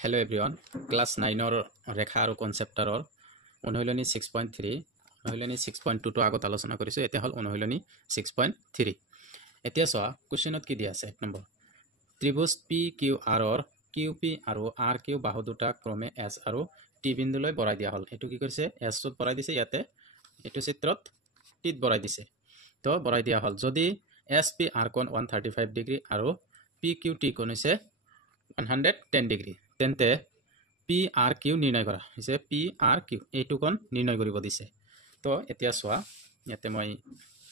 Hello everyone, class 9 or ৰেখা আৰু কনসেপ্টাৰৰ অনুশীলনী 6.3 অনুশীলনী 6.2 টো আগত আলোচনা কৰিছো এতিয়া হল অনুশীলনী 6.3 এতিয়া চোৱা কোশ্চেনত কি দিয়া আছে এক নম্বৰ ত্ৰিভুজ PQR ৰ QP আৰু RQ বাহু দুটা ক্ৰমে S আৰু T বিন্দুলৈ বৰাই দিয়া হল এটো কি কৰিছে S ত বৰাই দিছে ইয়াতে এটো চিত্ৰত T ত বৰাই দিছে তো বৰাই দিয়া হল যদি SPR কোণ 135 ডিগ্ৰী আৰু PQT কোণ হৈছে 110 ডিগ্ৰী তেন্তে PRQ নিৰ্ণয় কৰা হৈছে PRQ এইটো কোণ নিৰ্ণয় কৰিব দিছে তো এতিয়া চোৱা ইয়াতে মই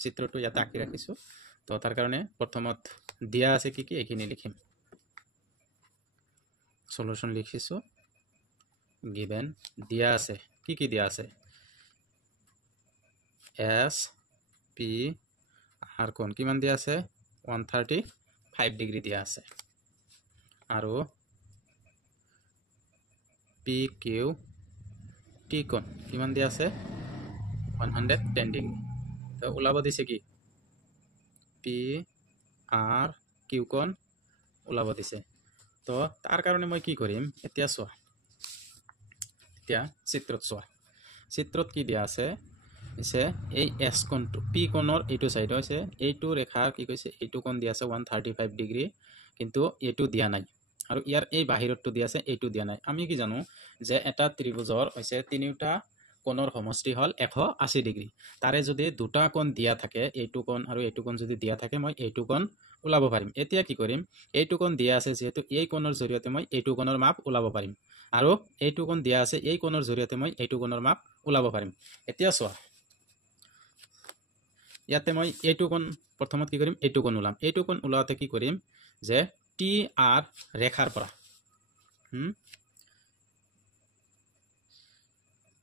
চিত্ৰটো ইয়াতে আঁকি ৰাখিছো তো তাৰ কাৰণে প্ৰথমত দিয়া আছে কি এইখিনি লিখিম সলিউশন লিখিছো given দিয়া আছে কি দিয়া আছে S P R কোণ কিমান দিয়া আছে 135 ডিগ্ৰী দিয়া আছে আৰু PQ T কোণ কিমান দিয়া আছে 110 ডিগ্ৰী তো ওলাব দিছে কি PRQ কোণ ওলাব দিছে তো তাৰ কাৰণে মই কি কৰিম এতিয়া চোৱা এতিয়া চিত্ৰত কি দিয়া আছে হৈছে এই S কোণটো P কোণৰ এইটো সাইড হৈছে এইটো ৰেখা কি কৈছে এইটো কোণ দিয়া আছে 135 ডিগ্ৰী কিন্তু এইটো দিয়া নাই আৰু ইয়াৰ এই বাহিৰটো দিয়া আছে এইটো দিয়া নাই আমি কি জানো যে এটা ত্ৰিভুজৰ হৈছে তিনিটা কোণৰ সমষ্টি হল 180 ডিগ্ৰী তাৰে যদি দুটা কোণ দিয়া থাকে এইটো কোণ আৰু এইটো কোণ যদি দিয়া থাকে মই এইটো কোণ ওলাব পাৰিম এতিয়া কি কৰিম এইটো কোণ দিয়া আছে যেহেতু এই কোণৰ জৰিয়তে মই এইটো কোণৰ মাপ ওলাব পাৰিম আৰু এইটো কোণ দিয়া আছে এই কোণৰ জৰিয়তে মই এইটো কোণৰ মাপ ওলাব পাৰিম এতিয়া চোৱা ইয়াতে মই এইটো কোণ প্ৰথমত কি কৰিম এইটো কোণ ওলাম এইটো কোণ ওলাওতে কি কৰিম যে TR ৰেখাৰ পৰা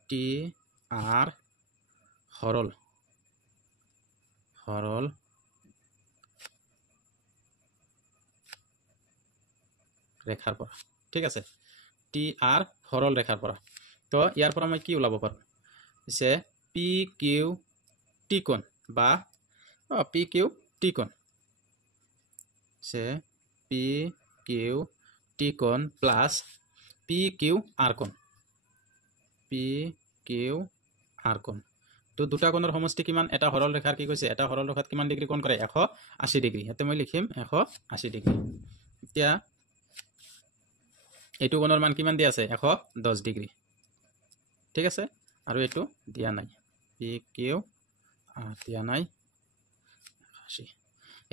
TR সৰল ৰেখাৰ পৰা ঠিক আছে TR সৰল ৰেখাৰ পৰা তো ইয়াৰ পৰা মই কি ওলাব পাৰো যে PQT কোণ বা PQT কোণ সে PQT কোণ প্লাস PQR কোণ PQR কোণ তো দুটা কোণৰ সমষ্টি কিমান এটা সৰল ৰেখাৰ কি কৈছে এটা সৰল ৰেখাত কিমান ডিগ্ৰী কোণ কৰে 180 ডিগ্ৰী এতে মই লিখিম 180 ডিগ্ৰী এতিয়া এইটো কোণৰ মান কিমান দিয়া আছে 110 ডিগ্ৰী ঠিক আছে আৰু এইটো দিয়া নাই PQR দিয়া নাই 180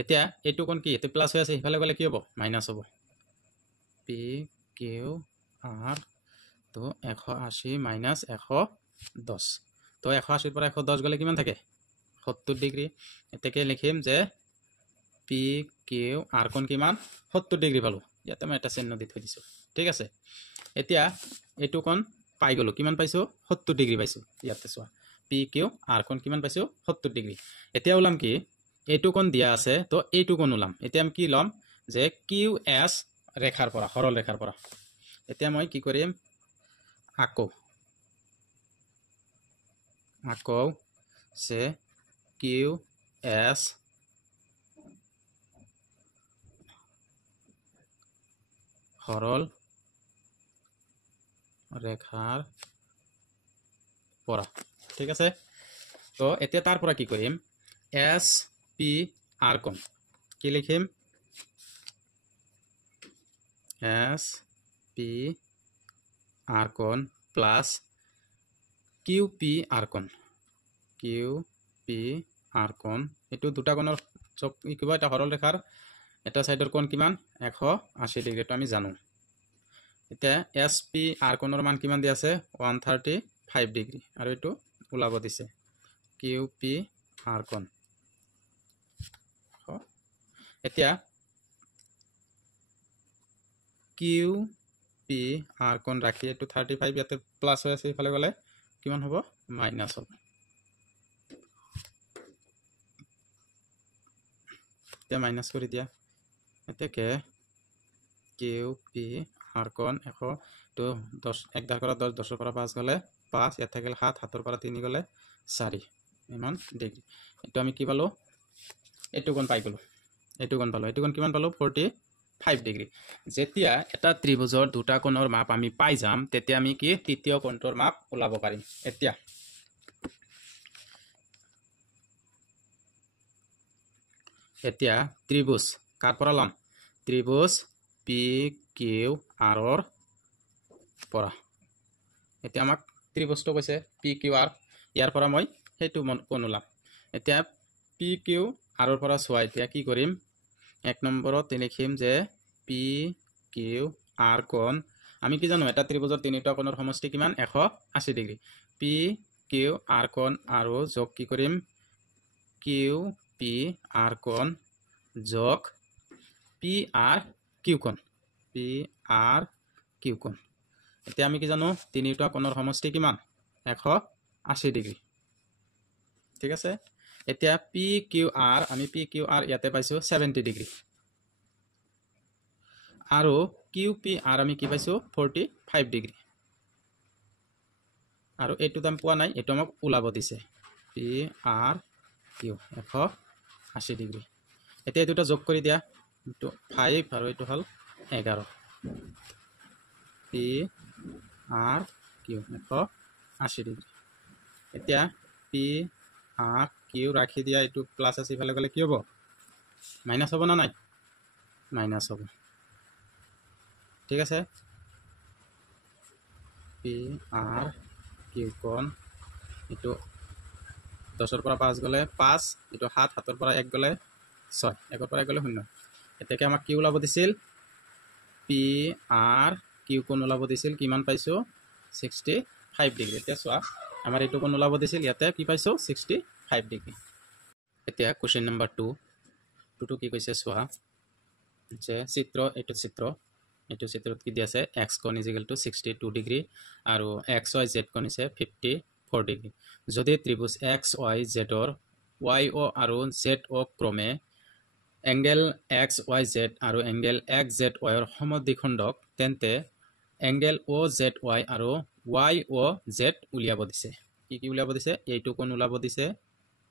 এতিয়া এইটো কোণ কি এতে প্লাস হৈ আছে ইফালে গলে কি হ'ব মাইনাস হ'ব PQR তো 180 মাইনাস 110 তো 180 পৰা 110 গলে কিমান থাকে 70 ডিগ্ৰী এতেকে লিখিম যে PQR কোণ কিমান 70 ডিগ্ৰী পালো ইয়াতে মই এটা চিহ্ন দি থৈ দিছো ঠিক আছে এতিয়া এইটো কোণ পাই গলো কিমান পাইছো 70 ডিগ্ৰী পাইছো ইয়াতে চোৱা PQR কোণ কিমান পাইছো 70 ডিগ্ৰী এতিয়া ওলাম কি এইটো কোণ দিয়া আছে তো এইটো কোণ ওলাম এতিয়া আমি কি লম যে QS ৰেখাৰ পৰা সৰল ৰেখাৰ পৰা এতিয়া মই কি কৰিম আকৌ সে QS সৰল ৰেখাৰ পৰা ঠিক আছে তো এতিয়া তাৰ পৰা কি কৰিম SPR কোণ কি লিখিম SPR কোণ প্লাস QPR কোণ এটো দুটা কোণৰ চব কিবা এটা সৰল ৰেখাৰ এটা সাইডৰ কোণ কিমান 180 ডিগ্ৰী তো আমি জানো এতিয়া SPR কোণৰ মান কিমান দি আছে 135 ডিগ্ৰী আৰু এটো ওলাব দিছে QPR কোণ এতিয়া QPR কোণ ৰাখি এটো 35 ইয়াতে প্লাস হৈ আছে ইফালে গলে কিমান হ'ব মাইনাস হ'ব এতিয়া মাইনাস কৰি দিয়া এতেকে QPR কোণ 100 তো 10 1 10 পৰা 10 10 পৰা 5 গলে 5 ইয়াত থাকিল 7 7 পৰা 3 গলে 4 ইমান ডিগ্ৰী এটো আমি কি পালো এইটো কোণ পাই গলো এইটো কোণ কিমান পালো 40 5 ডিগ্ৰী যেতিয়া এটা ত্ৰিভুজৰ দুটা কোণৰ মাপ আমি পাই যাম তেতিয়া আমি কি তৃতীয় কোণটোৰ মাপ ওলাব পাৰিম এতিয়া ত্ৰিভুজ কাৰ পৰা লম ত্ৰিভুজ পি কিউ আৰৰ পৰা এতিয়া আমাক ত্ৰিভুজটো কৈছে পি কিউ আৰ ইয়াৰ পৰা মই সেইটো কোণ ওলাম এতিয়া পি কিউ আৰৰ পৰা চোৱা এতিয়া কি কৰিম এক নম্বৰত লিখিম যে পি কিউ আৰ কোণ আমি কি জানো এটা ত্ৰিভুজৰ তিনিটা কোণৰ সমষ্টি কিমান 180 ডিগ্ৰী পি কিউ আৰ কোণ আৰু যোগ কি কৰিম কিউ পি আৰ কোণ যোগ পি আৰ কিউ কোণ এতিয়া আমি কি জানো তিনিটা কোণৰ সমষ্টি কিমান 180 ডিগ্ৰী ঠিক আছে এতিয়া পি কিউ আৰ আমি পি কিউ আৰ ইয়াতে পাইছো 70 ডিগ্ৰী আৰু কিউ পি আৰ আমি কি পাইছো 45 ডিগ্ৰী আৰু এইটো দাম পোৱা নাই এইটো আমাক ওলাব দিছে পি আৰ কিউ 180 ডিগ্ৰী এতিয়া দুটা যোগ কৰি দিয়া এইটো 5 আৰু এইটো হল 11 পি আৰ কিউ 180 ডিগ্ৰী এতিয়া পি আৰ কিউ ৰাখি দিয়া এইটো প্লাস আছে ইফালে গলে কি হ'ব মাইনাস হ'ব না নাই মাইনাস হ'ব ঠিক আছে পি আৰ কিউ কোণ এইটো 10 ৰ পৰা 5 গলে 5 এইটো 7 7 ৰ পৰা 1 গলে 6 1 ৰ পৰা 1 গলে 0 এতিয়াকে আমাক কি ওলাব দিছিল পি আৰ কিউ কোণ ওলাব দিছিল কিমান পাইছো 65 ডিগ্ৰী এতিয়া চোৱা আমাৰ এইটো কোণ ওলাব দিছিল ইয়াতে কি পাইছো 65 ডিগ্ৰী এতিয়া কোশ্চেন নম্বৰ 2 টু কি কৈছে চোৱা যে এইটো চিত্ৰত কি দি আছে x কোণ = 62 ডিগ্ৰী আৰু x y z কোণ আছে 54 ডিগ্ৰী যদি ত্ৰিভুজ x y z ৰ y o আৰু z o ক্ৰমে এংগেল x y z আৰু এংগেল x z y ৰ সমদ্বিখণ্ডক তেন্তে এংগেল o z y আৰু y o z উলিয়াব দিছে কি উলিয়াব দিছে এইটো কোণ ওলাব দিছে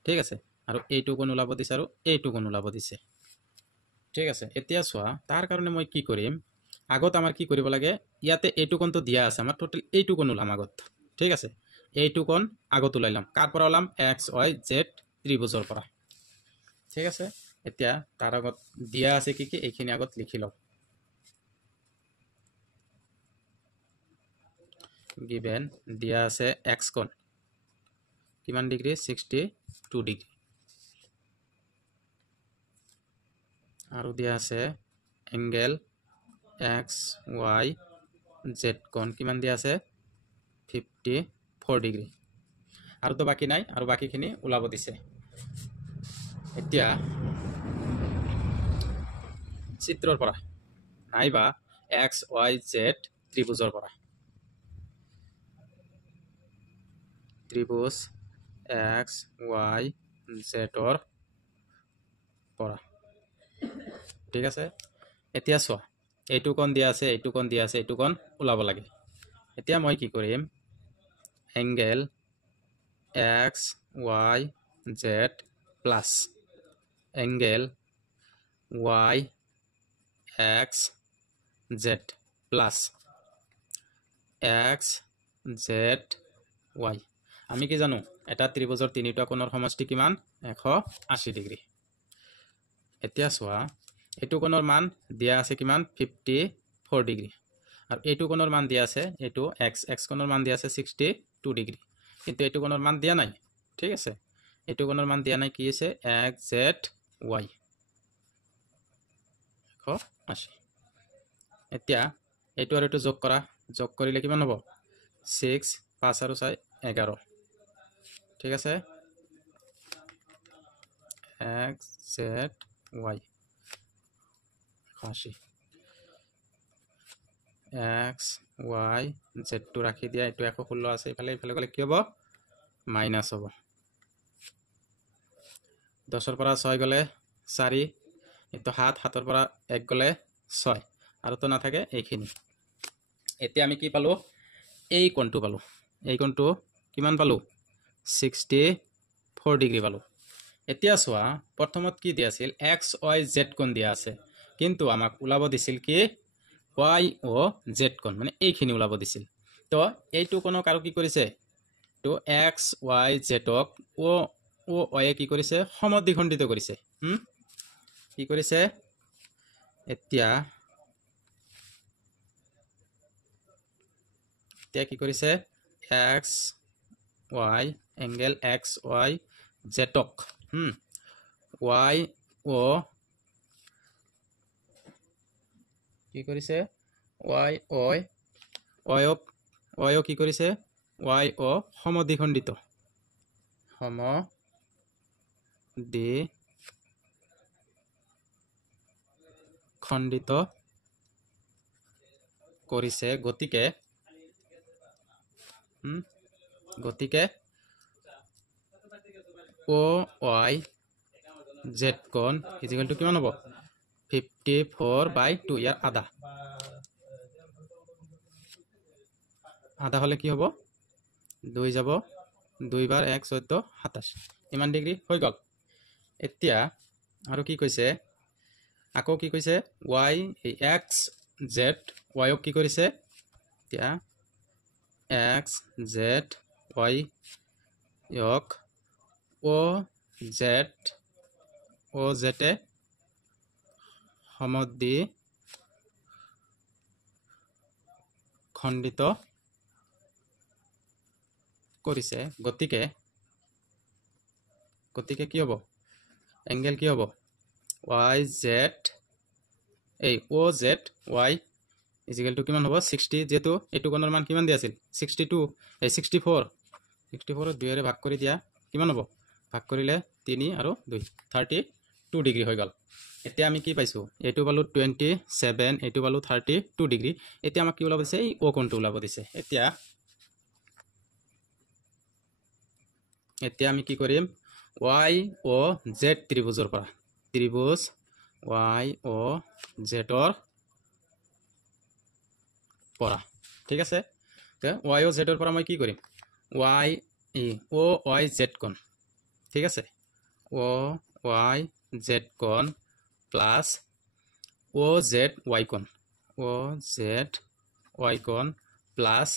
ঠিক আছে আৰু এইটো কোণ ওলাব দিছে আৰু এইটো কোণ ওলাব দিছে ঠিক আছে এতিয়া চোৱা তাৰ কাৰণে মই কি কৰিম আগত আমাৰ কি কৰিব লাগে ইয়াতে এইটো কোণটো দিয়া আছে আমাৰ টোটাল এইটো কোণ ওলাম আগত ঠিক আছে এইটো কোণ আগত ওলাইলাম কাৰ পৰা ওলাম x y z ত্ৰিভুজৰ পৰা ঠিক আছে এতিয়া তাৰ আগত দিয়া আছে কি এইখিনি আগত লিখি লও given দিয়া আছে x কোণ কিমান ডিগ্ৰী 62 ডিগ্ৰী আৰু দিয়া আছে এংগেল x y z কোণ কিমান দিয়া আছে 54 ডিগ্ৰী আৰু তো বাকি নাই আৰু বাকিখিনি ওলাব দিছে এতিয়া চিত্ৰৰ পৰা নাইবা x y z ত্ৰিভুজৰ পৰা ত্ৰিভুজ x y z ৰ পৰা ঠিক আছে এতিয়া চোৱা এইটো কোণ দিয়া আছে এইটো কোণ দিয়া আছে এইটো কোণ ওলাব লাগে এতিয়া মই কি কৰিম angle x y z plus angle y x z plus x z y আমি কি জানো এটা ত্ৰিভুজৰ তিনিটা কোণৰ সমষ্টি কিমান 180 ডিগ্ৰী এতিয়া চোৱা এইটো কোণৰ মান দিয়া আছে কিমান 54 ডিগ্ৰী আৰু এইটো কোণৰ মান দিয়া আছে এইটো x কোণৰ মান দিয়া আছে 62 ডিগ্ৰী কিন্তু এইটো কোণৰ মান দিয়া নাই ঠিক আছে এইটো কোণৰ মান দিয়া নাই কি আছে x z y 180 এতিয়া এইটো আৰু এইটো যোগ কৰা যোগ কৰিলে কিমান হ'ব 6 5 আৰু 6 11 ঠিক আছে x z y 180 x y z টো ৰাখি দিয়া এইটো 116 আছে ইফালে গলে কি হ'ব মাইনাস হ'ব 10 ৰ পৰা 6 গলে 4 এইটো 7 7 ৰ পৰা 1 গলে 6 আৰু তো নাথাকে এইখিনি এতিয়া আমি কি পালো এই কোণটো পালো এই কোণটো কিমান পালো 64 ডিগ্ৰী পালো এতিয়া চোৱা প্ৰথমত কি দিয়া আছিল x y z কোণ দিয়া আছে কিন্তু আমাক ওলাব দিছিল কি y ও z কোণ মানে এইখিনি ওলাব দিছিল তো এইটো কোণক আৰু কি কৰিছে তো x y z ক ও y কি কৰিছে সমদ্বিখণ্ডিত কৰিছে কি কৰিছে এতিয়া কি কৰিছে x y angle x y z ক y ও কি কৰিছে y ও কি কৰিছে y ও সমদ্বিখণ্ডিত কৰিছে গতিকে ও y z কোণ ইজিক্যাল টু কিমান হ'ব 54/2 ইয়াৰ আধা হলে কি হ'ব 2 যাব 2 বাৰ 1 14 27 ইমান ডিগ্ৰী হৈ গ'ল এতিয়া আৰু কি কৈছে আকৌ কি কৈছে y x z y ক কি কৰিছে এতিয়া x z y ক o z এ সমদ্বিখণ্ডিত কৰিছে গতিকে কি হ'ব এংগেল কি হ'ব y z এই o z y ইজিক্যাল টু কিমান হ'ব 60 যেটো এটো কোণৰ মান কিমান দি আছিল 62 এই 64 ৰ 2 ৰে ভাগ কৰি দিয়া কিমান হ'ব ভাগ কৰিলে 3 আৰু 2 32 ডিগ্ৰী হৈ গ'ল এতিয়া আমি কি পাইছো এটো পালো 27 এটো পালো 32 ডিগ্ৰী এতিয়া আমাক কি ওলাব দিছে এই ও কোণটো ওলাব দিছে এতিয়া আমি কি কৰিম y o z ত্ৰিভুজৰ পৰা ত্ৰিভুজ y o z ৰ পৰা ঠিক আছে তে y o z ৰ পৰা মই কি কৰিম y o y z কোণ ঠিক আছে o y z কোণ প্লাস o z y কোণ o z y কোণ প্লাস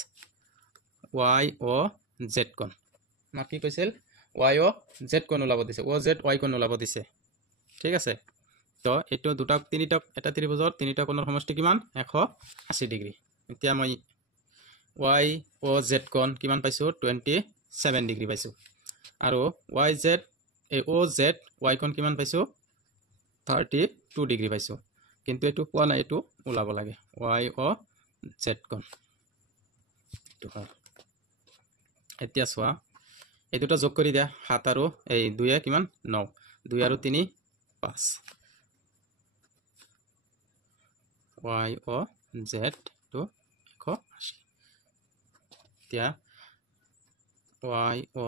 y o z কোণ আমাক কি কৈছিল y o z কোণ ওলাব দিছে o z y কোণ ওলাব দিছে ঠিক আছে তো এটো দুটা তিনিটা এটা ত্ৰিভুজৰ তিনিটা কোণৰ সমষ্টি কিমান 180 ডিগ্ৰী এতিয়া মই y o z কোণ কিমান পাইছো 27 ডিগ্ৰী পাইছো আৰু y z এই o z y কোণ কিমান পাইছো 32 ডিগ্ৰী পাইছো কিন্তু এটো কোৱা নাই এটো ওলাব লাগে y o z কোণ এটো হয় এতিয়া চোৱা এই দুটা যোগ কৰি দিয়া 7 আৰু এই 2 এ কিমান 9 2 আৰু 3 5 y o z to 180 এতিয়া y o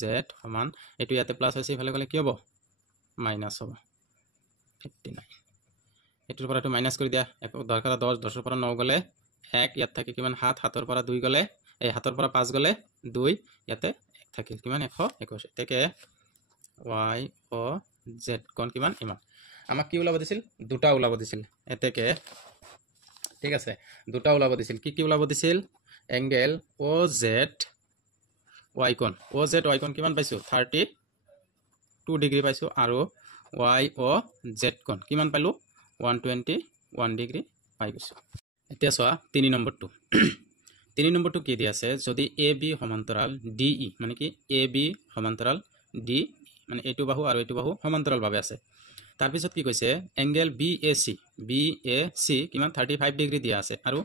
z সমান এটো ইয়াতে প্লাস হৈছে ইফালে গলে কি হ'ব মাইনাস হ'ব 59 এটোৰ পৰা এটো মাইনাস কৰি দিয়া দৰকাৰ 10 10 ৰ পৰা 9 গলে 1 ইয়াত থাকে কিমান 7 7 ৰ পৰা 2 গলে এই 7 ৰ পৰা 5 গলে 2 ইয়াতে 1 থাকিল কিমান 121 তেকে y o z কোণ কিমান ইমান আমাক কি ওলাব দিছিল দুটা ওলাব দিছিল এতেকে ঠিক আছে দুটা ওলাব দিছিল কি ওলাব দিছিল এংগেল o z y কোণ o z y কোণ কিমান পাইছো 32 ডিগ্ৰী পাইছো আৰু y o z কোণ কিমান পালো 121 ডিগ্ৰী পাই গৈছো এতিয়া চোৱা 3 নম্বৰটো 3 নম্বৰটো কি দি আছে যদি ab সমান্তৰাল de মানে কি ab সমান্তৰাল de মানে এটো বাহু আৰু এটো বাহু সমান্তৰাল ভাবে আছে তাৰ পিছত কি কৈছে এংগেল BAC কিমান 35 ডিগ্ৰী দিয়া আছে আৰু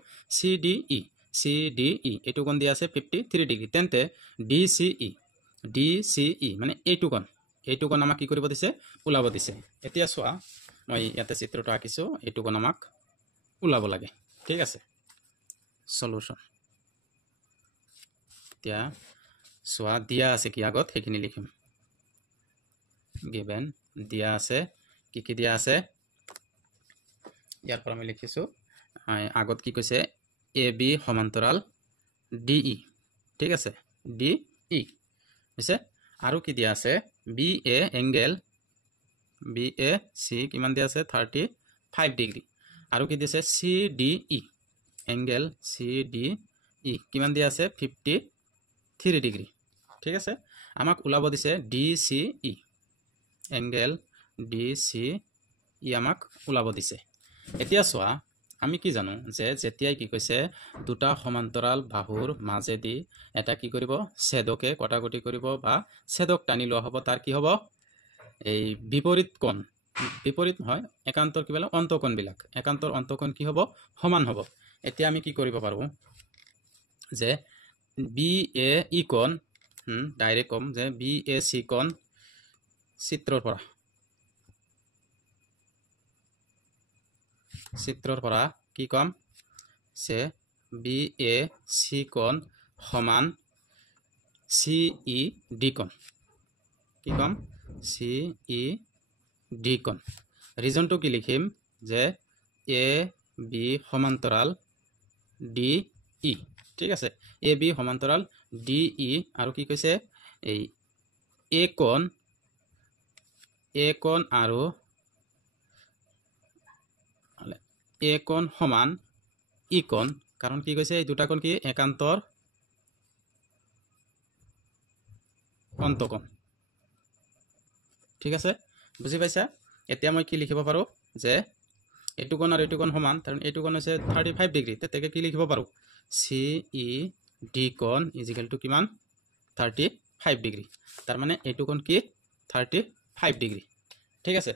CDE এটো কোণ দিয়া আছে 53 ডিগ্ৰী তেন্তে DCE মানে এটো কোণ আমাক কি কৰিব দিছে ওলাব দিছে এতিয়া চোৱা মই ইয়াতে চিত্ৰটো আঁকিছো এটো কোণ আমাক ওলাব লাগে ঠিক আছে সলিউশন এতিয়া চোৱা দিয়া আছে কি আগত হেখিনি লিখিম given দিয়া আছে কি দিয়া আছে ইয়াৰ পৰা মই লিখিছো আগত কি কৈছে AB সমান্তৰাল DE ঠিক আছে DE হৈছে আৰু কি দিয়া আছে BA এংগেল BAC কিমান দিয়া আছে 5 ডিগ্ৰী আৰু কি দিছে CDE এংগেল CDE কিমান দিয়া আছে 53 ডিগ্ৰী ঠিক আছে আমাক ওলাব দিছে DCE এংগেল DCE আমাক ওলাব দিছে এতিয়া চোৱা আমি কি জানো যে যেতিয়াই কি কৈছে দুটা সমান্তৰাল বাহুৰ মাজেদি এটা কি কৰিব ছেদকে কটাকটি কৰিব বা ছেদক টানি লোৱা হ'ব তাৰ কি হ'ব এই বিপৰীত কোণ বিপৰীত হয় একান্তৰ কি বলে অন্তকোণ বিলাক একান্তৰ অন্তকোণ কি হ'ব সমান হ'ব এতিয়া আমি কি কৰিব পাৰো যে BAE কোণ ডাইৰেক্ট কম যে BAC কোণ চিত্ৰৰ পৰা কি কম যে BAC কোণ সমান CED কোণ কি কম CED কোণ ৰিজনটো কি লিখিম যে AB সমান্তৰাল DE ঠিক আছে AB সমান্তৰাল DE আৰু কি কৈছে এই A কোণ আৰু A কোণ সমান E কোণ কাৰণ কি কৈছে এই দুটা কোণ কি একান্তৰ অন্তকোণ ঠিক আছে বুজি পাইছা এতিয়া মই কি লিখিব পাৰো যে এইটো কোণ আৰু এইটো কোণ সমান কাৰণ এইটো কোণ হৈছে 35 ডিগ্ৰী তেতেকে কি লিখিব পাৰো CED কোণ ইজিক্যাল টু কিমান 35 ডিগ্ৰী তাৰ মানে এইটো কোণ কি 35 ডিগ্ৰী ঠিক আছে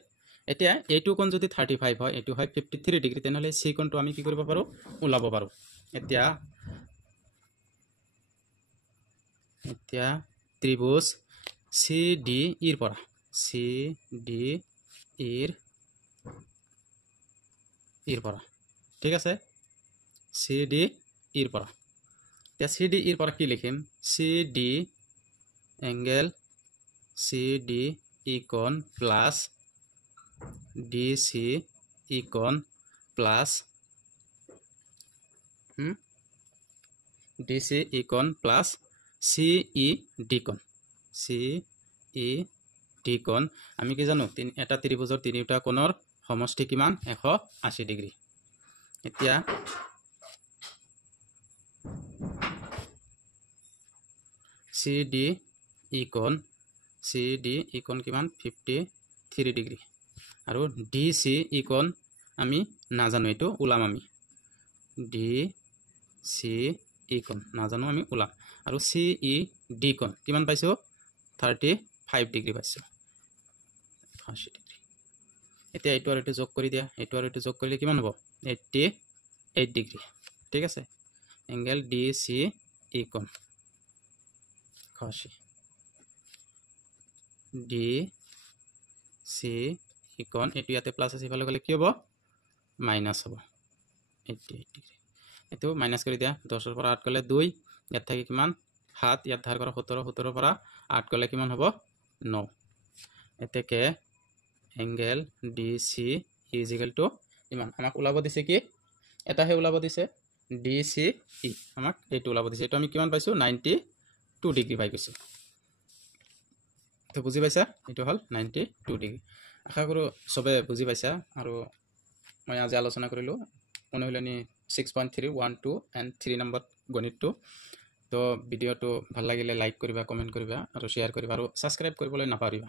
এতিয়া এইটো কোণ যদি 35 হয় এইটো হয় 53 ডিগ্ৰী তেনহলে সি কোণটো আমি কি কৰিব পাৰো ওলাব পাৰো এতিয়া ত্ৰিভুজ CDE ৰ পৰা ঠিক আছে CDE ৰ পৰা এতিয়া CDE ৰ পৰা কি লিখিম CD এংগেল CDE কোণ প্লাস DCE কোণ প্লাস DCE কোণ প্লাস CED কোণ CED কোণ আমি কি জানো এটা ত্ৰিভুজৰ তিনিটা কোণৰ সমষ্টি কিমান 180 ডিগ্ৰী এতিয়া CDE কোণ কিমান 53 ডিগ্ৰী আৰু DCE কোণ আমি নাজানো এটো উলাম আমি DCE কোণ নাজানো আমি উলাম আৰু CED কোণ কিমান পাইছো 35 ডিগ্ৰী পাইছো 80 ডিগ্ৰী এতিয়া এটো আৰু এটো যোগ কৰি দিয়া এটো আৰু এটো যোগ কৰিলে কিমান হ'ব 88 ডিগ্ৰী ঠিক আছে এংগেল DCE কোণ 80 DCE কোণ এটো ইয়াতে প্লাস আছে ইফালে গলে কি হ'ব মাইনাস হ'ব 88 ডিগ্ৰী এটো মাইনাস কৰি দিয়া 10 ৰ পৰা 8 গলে 2 ইয়াত থাকি কিমান 7 ইয়াত ধাৰ কৰা 17 17 ৰ পৰা 8 গলে কিমান হ'ব 9 এতেকে এংগেল DCE ইজিক্যাল টু ইমান আমাক ওলাব দিছে কি এটাহে ওলাব দিছে DCE আমাক এইটো ওলাব দিছে এটো আমি কিমান পাইছো 92 ডিগ্ৰী পাই গৈছো তো বুজি পাইছা এটো হল 92 ডিগ্ৰী আশা কৰো সবে বুজি পাইছা আৰু মই আজি আলোচনা কৰিলো অনুশীলনী 6.3 1 2 and 3 নম্বৰ গণিতটো তো ভিডিওটো ভাল লাগিলে লাইক কৰিবা কমেন্ট কৰিবা আৰু শেয়াৰ কৰিবা আৰু সাবস্ক্ৰাইব কৰিবলৈ নাপাহৰিবা